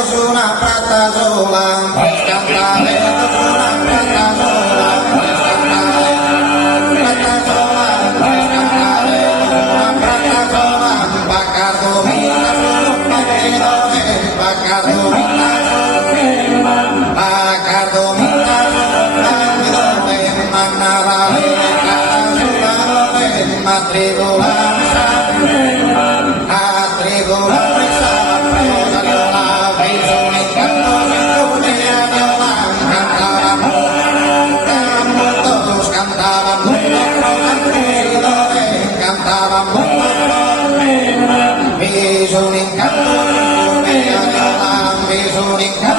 es una plata sola, pues cantaré, esto es una plata sola, pues cantaré, plata sola, pues cantaré, una plata sola, Bacardovina, solo perdedores, Bacardovina, Bacardovina, perdedores, manarale, carasuradores, matribulanza, atribulanza, la beso, me canto, me cunea, violan, cantaban, todos cantaban, cantaban, beso, me canto, me cunea, violan, beso, me canto.